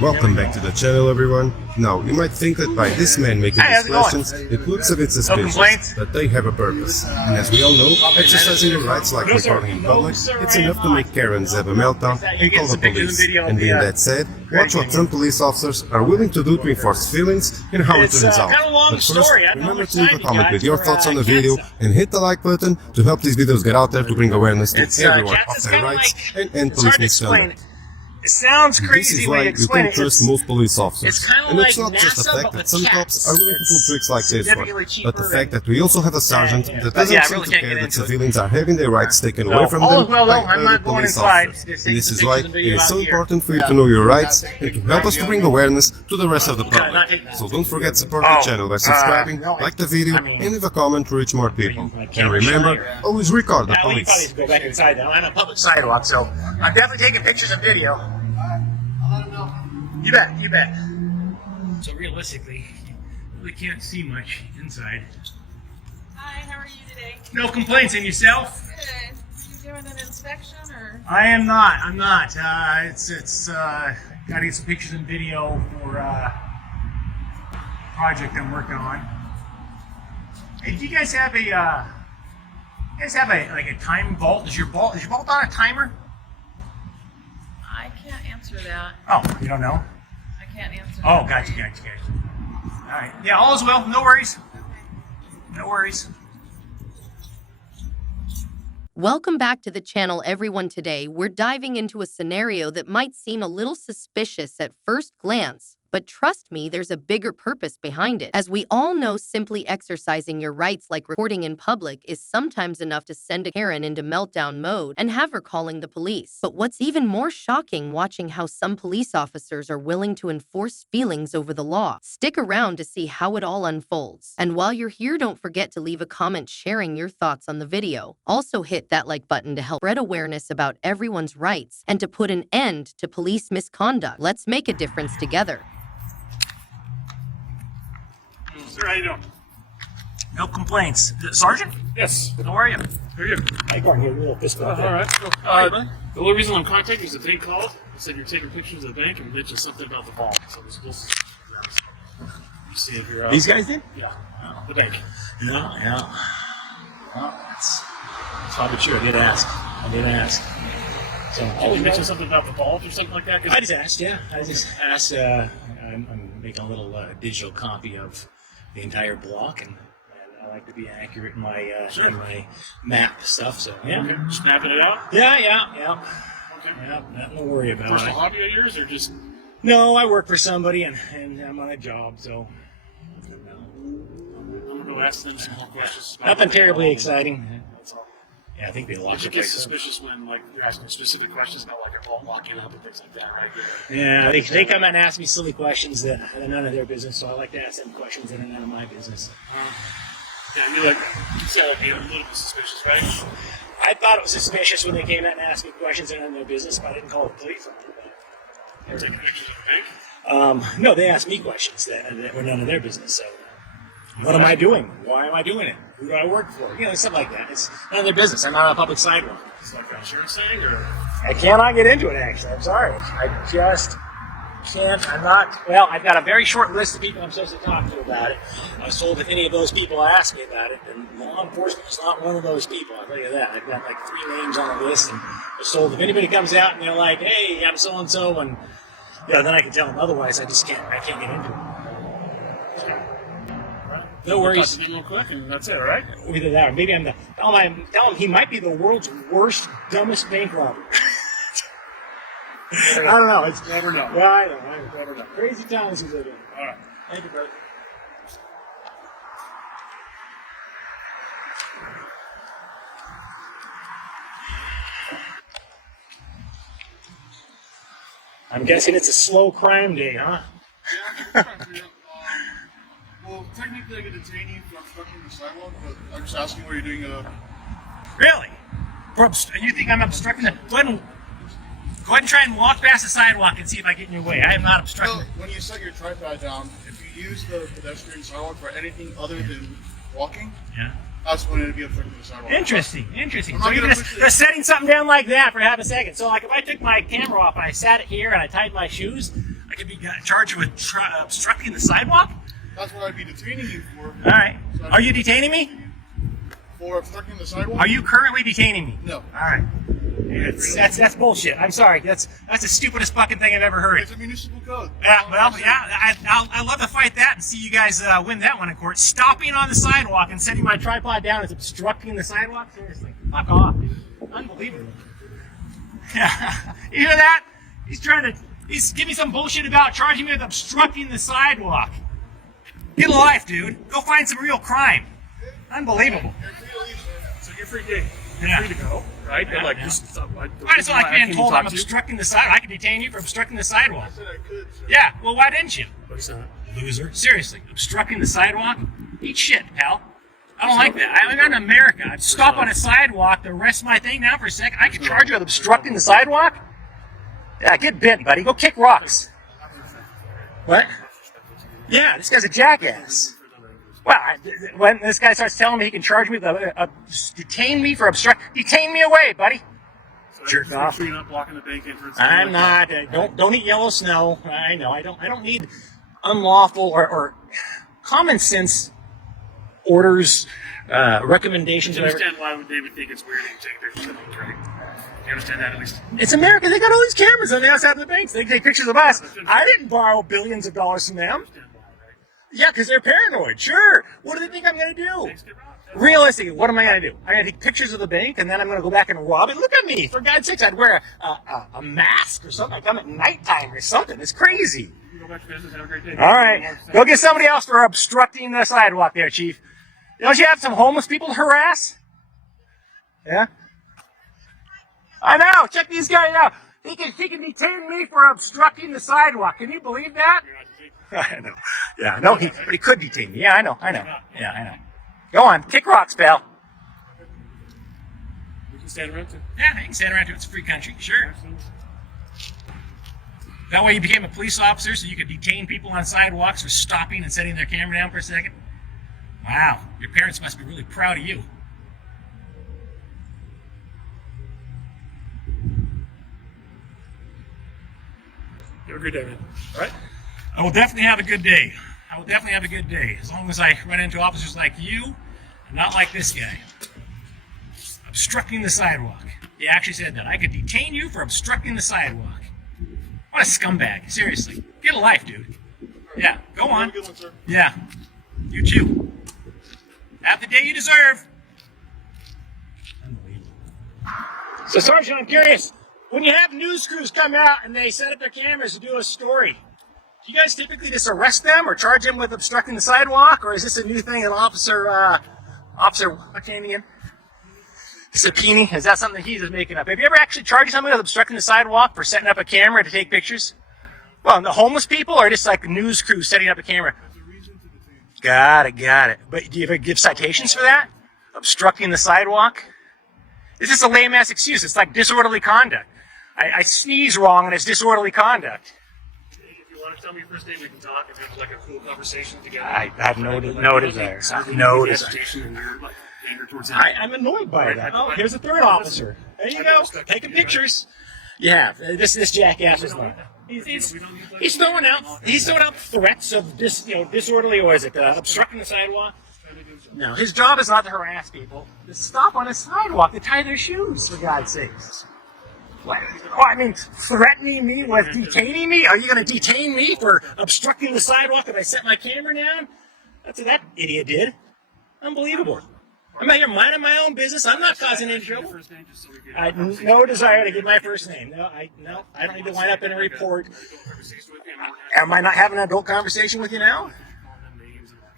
Welcome back to the channel, everyone. Now, you might think that by this man making these questions, it looks a bit suspicious, but they have a purpose. And as we all know, exercising your rights like recording in public, it's enough to make Karens have a meltdown and call the police. And being that said, watch what some police officers are willing to do to enforce feelings and how it turns out. But first, remember to leave a comment with your thoughts on the video and hit the like button to help these videos get out there to bring awareness to everyone of their rights and end police misconduct. It sounds crazy This is when why you you explain can't it. trust most police officers. It's kinda And it's like not just the NASA, fact but that with some cops cats. are willing to pull tricks like this one, significantly but cheaper the fact that we also have a sergeant that But doesn't yeah, I seem really to can't care get that into it. civilians are having their rights taken away from all them is well, by though. I'm other not going police inside. officers. Just And take this some is why pictures it and is video so out here. important for you to know your rights and to help us to bring awareness to the rest of the public. So don't forget to support the channel by subscribing, like the video, and leave a comment to reach more people. And remember, always record the Now, we probably police. need to go back inside now. I'm on a public sidewalk, so I'm definitely taking pictures and video. I'll let him know. You bet, you bet. So realistically, you really can't see much inside. Hi, how are you today? No complaints. And yourself? Good. Are you doing an inspection or? I am not. I'm not. Gotta get some pictures and video for a project I'm working on. Hey, do you guys have a like a time vault? Is your vault on a timer? I can't answer that. Oh, you don't know? I can't answer Oh, that. gotcha. All right. Yeah, all is well. No worries. No worries. Welcome back to the channel, everyone. Today, we're diving into a scenario that might seem a little suspicious at first glance, but trust me, there's a bigger purpose behind it. As we all know, simply exercising your rights like recording in public is sometimes enough to send a Karen into meltdown mode and have her calling the police. But what's even more shocking, watching how some police officers are willing to enforce feelings over the law. Stick around to see how it all unfolds. And while you're here, don't forget to leave a comment sharing your thoughts on the video. Also hit that like button to help spread awareness about everyone's rights and to put an end to police misconduct. Let's make a difference together. Sir, how you doing? No complaints. Sergeant? Yes. How are you? How are you? Hey, go on, get a little fist bump. All right. Cool. The only reason I'm contacting is the bank called. They said you're taking pictures of the bank and mentioned something about the vault. So this is you see if you're These guys did? Yeah. The bank. Yeah. Well, that's probably true. I did ask. So, You mentioned something about the vault or something like that? 'Cause I just asked, yeah. I'm making a little digital copy of the entire block, and I like to be accurate in my Sure. in my map stuff. So yeah, Okay. Just mapping it out? yeah. Okay. Nothing to worry about. Personal hobby of yours or just... No, I work for somebody, and I'm on a job, so I'm going to go ask them some more questions. about nothing the terribly vault. exciting. That's all. Yeah, I think they locked You the get place up. suspicious when like you're asking specific questions about like a vault locking up and things like that, right? Yeah, they come and ask me silly questions that are none of their business, so I like to ask them questions that are none of my business. Yeah, you said I'd be a little bit suspicious, right? I thought it was suspicious when they came out and asked me questions that are none of their business, but I didn't call the police on it. You're taking pictures of the bank? No, they asked me questions that were none of their business. So, what am I doing? Why am I doing it? Who do I work for? You know, stuff like that. It's none of their business. I'm not on a public sidewalk. It's like an insurance thing, or I cannot get into it, actually. I'm sorry. I just can't. I'm not. Well, I've got a very short list of people I'm supposed to talk to about it. I was told if any of those people ask me about it, then law enforcement is not one of those people. I'll tell you that. I've got like 3 names on the list, and I was told if anybody comes out and they're like, hey, I'm so-and-so, and yeah, then I can tell them. Otherwise, I can't get into it. No worries. Talk to them real quick, and that's it, right? Either that, or maybe tell him he might be the world's worst, dumbest bank robber. I don't know. It's Never know. Well, I never know. Crazy times he's living. All right. Thank you, brother. I'm guessing it's a slow crime day, huh? Yeah, well, technically I could detain you for obstructing the sidewalk, but I'm just asking what you're doing. Really? You think I'm obstructing the... Go ahead and try and walk past the sidewalk and see if I get in your way. I am not obstructing Well, when you set your tripod down, if you use the pedestrian sidewalk for anything other than walking, Yeah. that's when it'd be obstructing the sidewalk. Interesting. I'm So not you're gonna just, push it. just setting something down like that for half a second. So like if I took my camera off and I sat it here and I tied my shoes, could be charged with obstructing the sidewalk? That's what I'd be detaining you for. All right. Are you detaining me? For obstructing the sidewalk? Are you currently detaining me? No. All right. That's bullshit. I'm sorry. That's the stupidest fucking thing I've ever heard. It's a municipal code. Yeah, well, yeah, I'd love to fight that and see you guys win that one in court. Stopping on the sidewalk and setting my tripod down is obstructing the sidewalk? Seriously. Fuck off, dude. Unbelievable. Yeah. You hear that? He's giving me some bullshit about charging me with obstructing the sidewalk. Get a life, dude. Go find some real crime. Unbelievable. So you're free to, Yeah. free to go, right? Yeah, Like, yeah. just, I just don't like being told I'm obstructing the sidewalk. I can detain you for obstructing the sidewalk. I said I could, sir. Yeah, well, why didn't you? you. Loser. Seriously, obstructing the sidewalk? Eat shit, pal. I don't like that. I'm in America. I'd stop on a sidewalk to rest my thing down for a second. I can charge you with obstructing the sidewalk? Yeah, get bit, buddy. Go kick rocks. What? Yeah, this guy's a jackass. Well, when this guy starts telling me he can charge me with detain me for detain me away, buddy. Jerk off. Sure you're not blocking the bank entrance. I'm not. Don't eat yellow snow. I know. I don't need unlawful or common sense orders, recommendations. Do you understand why they would think it's weird to take pictures of things, right? Do you understand that at least? It's America. They got all these cameras on the outside of the banks. They take pictures of us. I didn't borrow billions of dollars from them. Yeah, because they're paranoid. Sure. What do they think I'm going to do? Realistically, what am I going to do? I'm going to take pictures of the bank, and then I'm going to go back and rob it. Look at me. For God's sakes, I'd wear a mask or something. I'd come at nighttime or something. It's crazy. Go back to business. Have a great day. All right. Go get somebody else for obstructing the sidewalk there, Chief. Don't you have some homeless people to harass? Yeah? I know. Check these guys out. He can detain me for obstructing the sidewalk. Can you believe that? I know. Yeah, no, but he could detain me. Yeah, I know. Yeah, I know. Go on. Kick rocks, pal. We can stand around too. Yeah, you can stand around too. It's a free country. Sure. That way you became a police officer so you could detain people on sidewalks for stopping and setting their camera down for a second. Wow. Your parents must be really proud of you. Have a good day, man. All right? I will definitely have a good day. I will definitely have a good day. As long as I run into officers like you, and not like this guy. Obstructing the sidewalk. He actually said that. I could detain you for obstructing the sidewalk. What a scumbag. Seriously. Get a life, dude. Yeah, go on. Have a good one, sir. Yeah. You too. Have the day you deserve. Unbelievable. So, Sergeant, I'm curious. When you have news crews come out and they set up their cameras to do a story, do you guys typically just arrest them or charge them with obstructing the sidewalk, or is this a new thing that Officer, what's his name again? Sapini? Is that something he's just making up? Have you ever actually charged somebody with obstructing the sidewalk for setting up a camera to take pictures? Well, the homeless people or just like news crews setting up a camera? Got it. But do you ever give citations for that? Obstructing the sidewalk? It's just a lame-ass excuse. It's like disorderly conduct. I sneeze wrong and it's disorderly conduct. If you want to tell me your first name, we can talk and have like a cool conversation together. I have no desire. No desire. I'm annoyed by that. Oh, here's a third officer. There you go. Taking pictures. Yeah, this jackass is not. He's throwing out threats of disorderly, or is it obstructing the sidewalk? No, his job is not to harass people. To stop on a sidewalk to tie their shoes, for God's sakes. What? Oh, I mean, threatening me with detaining me? Are you going to detain me for obstructing the sidewalk if I set my camera down? That's what that idiot did. Unbelievable. I'm out here minding my own business. I'm not causing any trouble. I have no desire to give my first name. No, I don't need to wind up in a report. Am I not having an adult conversation with you now?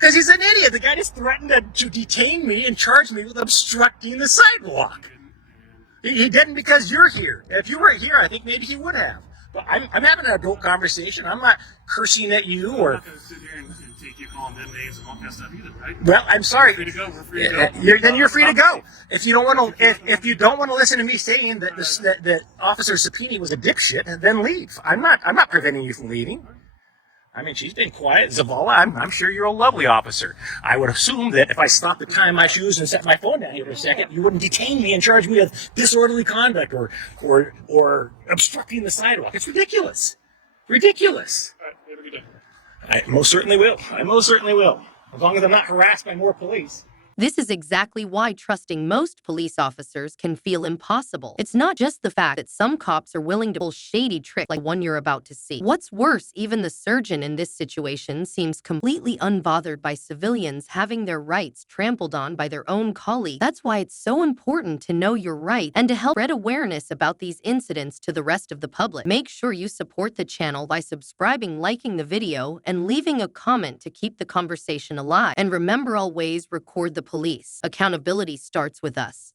Because he's an idiot. The guy just threatened to detain me and charge me with obstructing the sidewalk. He didn't because you're here. If you weren't here, I think maybe he would have. But I'm having an adult conversation. I'm not cursing at you or. I'm not going to sit here and take you calling them names and all that stuff either, right? Well, I'm sorry. We're free to go. We're free to go. Then you're free to go. If you don't want to, if you don't want to listen to me saying that that Officer Sapini was a dipshit, then leave. I'm not preventing you from leaving. I mean, she's been quiet. Zavala, I'm sure you're a lovely officer. I would assume that if I stopped to tie my shoes and set my phone down here for a second, you wouldn't detain me and charge me with disorderly conduct or obstructing the sidewalk. It's ridiculous. Ridiculous. All right, have a good day. I most certainly will. I most certainly will. As long as I'm not harassed by more police. This is exactly why trusting most police officers can feel impossible. It's not just the fact that some cops are willing to pull shady tricks like one you're about to see. What's worse, even the surgeon in this situation seems completely unbothered by civilians having their rights trampled on by their own colleagues. That's why it's so important to know your rights and to help spread awareness about these incidents to the rest of the public. Make sure you support the channel by subscribing, liking the video, and leaving a comment to keep the conversation alive. And remember, always record the police. Accountability starts with us.